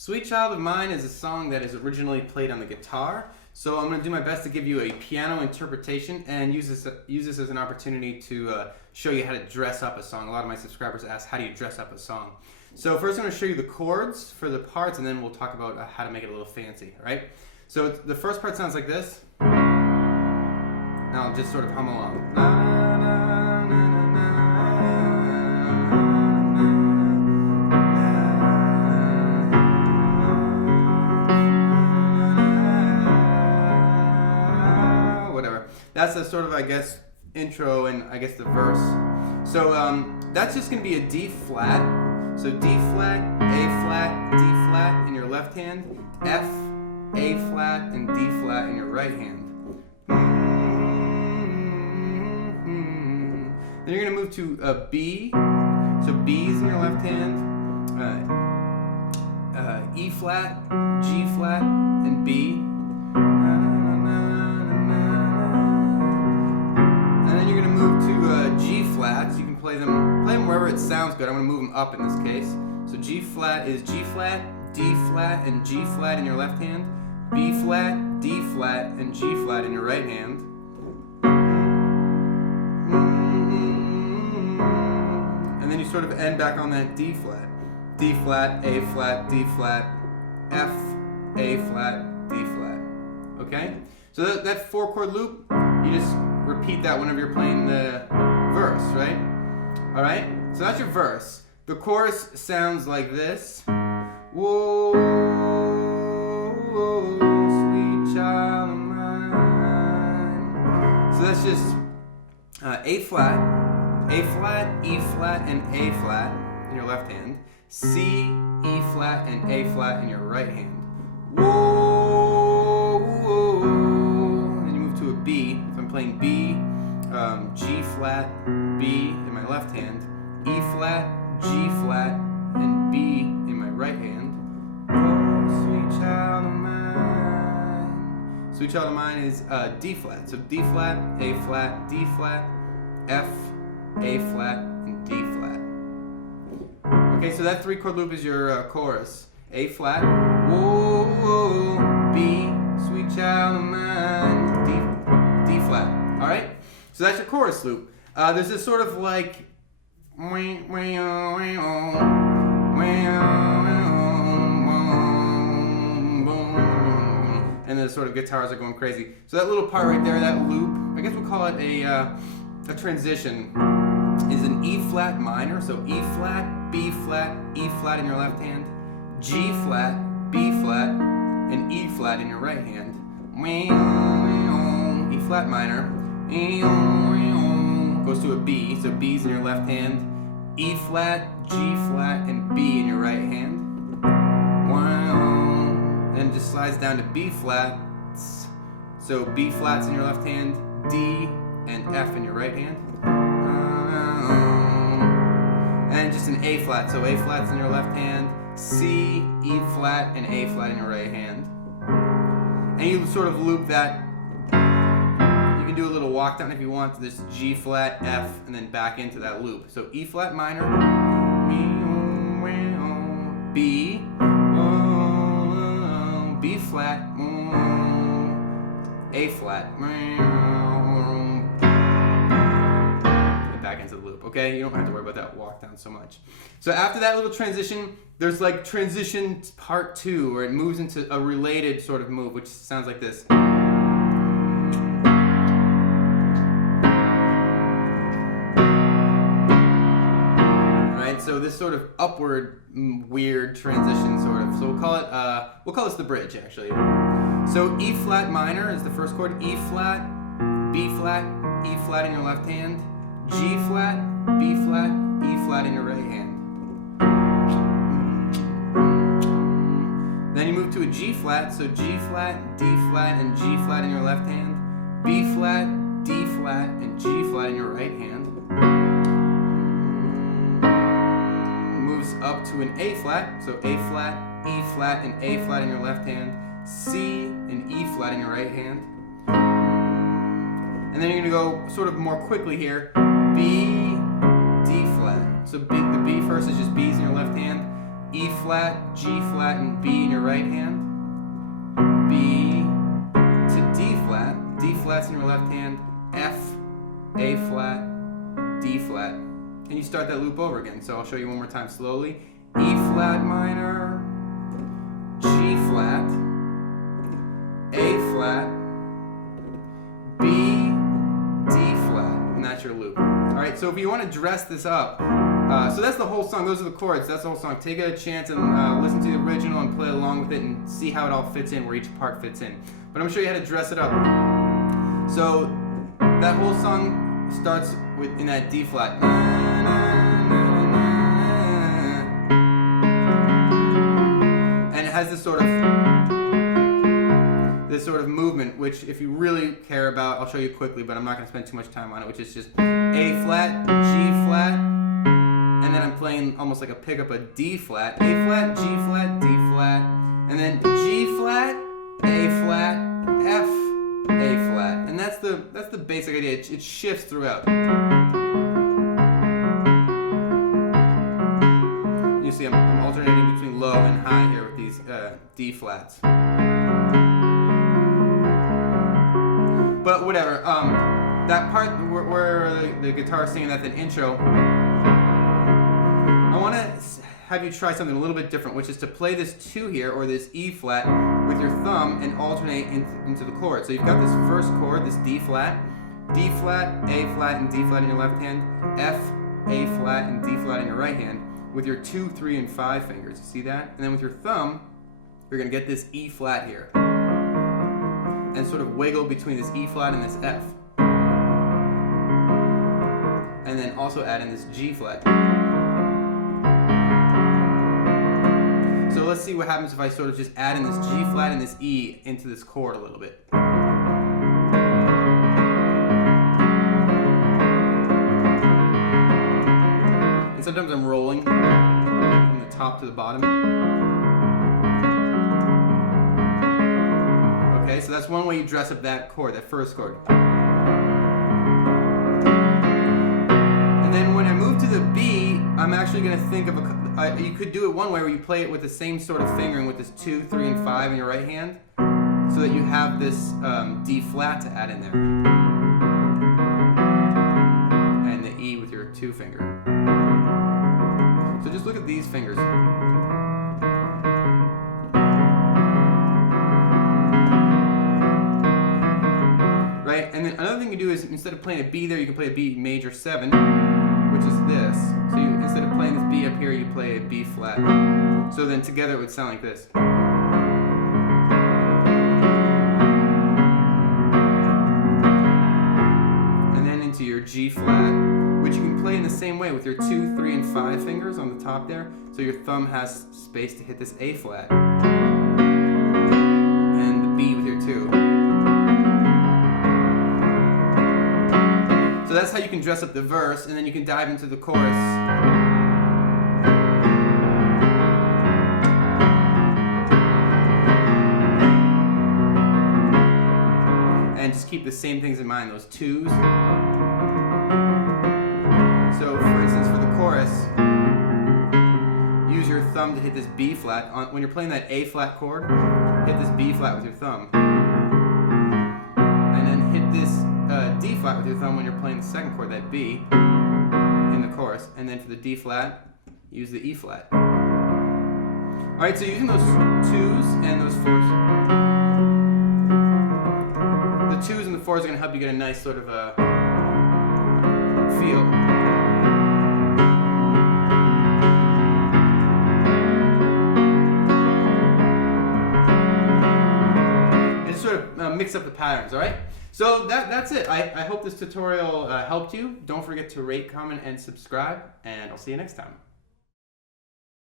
Sweet Child of Mine is a song that is originally played on the guitar, so I'm going to do my best to give you a piano interpretation and use this as an opportunity to show you how to dress up a song. A lot of my subscribers ask, how do you dress up a song? So first I'm going to show you the chords for the parts, and then we'll talk about how to make it a little fancy, all right? So the first part sounds like this. Now I'll just sort of hum along. That's the sort of, I guess, intro and I guess the verse. So that's just going to be a D flat. So D flat, A flat, D flat in your left hand, F, A flat, and D flat in your right hand. Then you're going to move to a B. So B's in your left hand, E flat, G flat, and B. G flats. You can play them wherever it sounds good. I'm going to move them up in this case. So G flat is G flat, D flat, and G flat in your left hand. B flat, D flat, and G flat in your right hand. And then you sort of end back on that D flat. D flat, A flat, D flat, F, A flat, D flat. Okay? So that 4-chord loop, you just repeat that whenever you're playing the verse, right? All right? So that's your verse. The chorus sounds like this. Whoa, whoa, sweet child of mine. So that's just A flat, E flat, and A flat in your left hand. C, E flat, and A flat in your right hand. Whoa, whoa. Then you move to a B. So I'm playing B, G flat, B in my left hand, E flat, G flat, and B in my right hand. Oh, sweet child of mine. Sweet Child of Mine is D flat. So D flat, A flat, D flat, F, A flat, and D flat. Okay, so that 3-chord loop is your chorus. A flat, whoa, whoa, B, sweet child of mine, D flat. All right? So that's your chorus loop. There's this sort of like, and the sort of guitars are going crazy. So that little part right there, that loop, I guess we'll call it a transition, is an E flat minor. So E flat, B flat, E flat in your left hand, G flat, B flat, and E flat in your right hand. E flat minor. Goes to a B, so B's in your left hand, E flat, G flat, and B in your right hand. Then just slides down to B flats, so B flats in your left hand, D and F in your right hand. And just an A flat, so A flats in your left hand, C, E flat, and A flat in your right hand. And you sort of loop that. You can do a little walk down if you want to this G flat, F, and then back into that loop. So E flat minor, B, B flat, A flat, and back into the loop. Okay, you don't have to worry about that walk down so much. So after that little transition, there's like transition part 2, where it moves into a related sort of move, which sounds like this. So this sort of upward weird transition sort of. So we'll call this the bridge actually. So E flat minor is the first chord. E flat, B flat, E flat in your left hand, G flat, B flat, E flat in your right hand. Then you move to a G flat, so G flat, D flat, and G flat in your left hand, B flat, D flat, and G flat in your right hand. Up to an A flat, so A flat, E flat, and A flat in your left hand, C and E flat in your right hand. And then you're going to go sort of more quickly here, B, D flat. So the B first is just B's in your left hand, E flat, G flat, and B in your right hand. B to D flat. D flat's in your left hand. F, A flat, D flat. And you start that loop over again. So I'll show you one more time slowly. E flat minor, G flat, A flat, B, D flat. And that's your loop. Alright, so if you want to dress this up, so that's the whole song. Those are the chords. That's the whole song. Take a chance and listen to the original and play along with it and see how it all fits in, where each part fits in. But I'm going to show you how to dress it up. So that whole song starts in that D flat. And it has this sort of movement, which if you really care about, I'll show you quickly, but I'm not going to spend too much time on it, which is just A flat, G flat, and then I'm playing almost like a pickup, a D flat, A flat, G flat, D flat, and then G flat, A flat, F, A flat, and that's the basic idea. It shifts throughout. You see, I'm alternating between low and high here with these D flats. But whatever. That part where the guitar is singing, that's an intro. I want to have you try something a little bit different, which is to play this 2 here, or this E flat, with your thumb and alternate into the chord. So you've got this first chord, this D flat, A flat, and D flat in your left hand, F, A flat, and D flat in your right hand, with your 2, 3, and 5 fingers. You see that? And then with your thumb, you're going to get this E flat here, and sort of wiggle between this E flat and this F. And then also add in this G flat. So let's see what happens if I sort of just add in this G flat and this E into this chord a little bit. And sometimes I'm rolling from the top to the bottom. Okay, so that's one way you dress up that chord, that first chord. And then when I move to the B, I'm actually going to think of you could do it one way where you play it with the same sort of fingering with this 2, 3, and 5 in your right hand, so that you have this D flat to add in there. And the E with your 2 finger. So just look at these fingers. Right? And then another thing you do is, instead of playing a B there, you can play a B major 7, which is this. So instead of playing this B up here, you play a B flat. So then together it would sound like this. And then into your G flat, which you can play in the same way with your 2, 3, and 5 fingers on the top there. So your thumb has space to hit this A flat. And the B with your 2. So that's how you can dress up the verse, and then you can dive into the chorus. And just keep the same things in mind, those 2s. So for instance, for the chorus, use your thumb to hit this B flat. When you're playing that A flat chord, hit this B flat with your thumb. And then hit this D flat with your thumb when you're playing the second chord, that B, in the chorus. And then for the D flat, use the E flat. Alright, so using those 2s and those 4s, the 2s and the 4s are going to help you get a nice sort of a feel. And just sort of mix up the patterns, alright? So that's it. I hope this tutorial helped you. Don't forget to rate, comment, and subscribe, and I'll see you next time.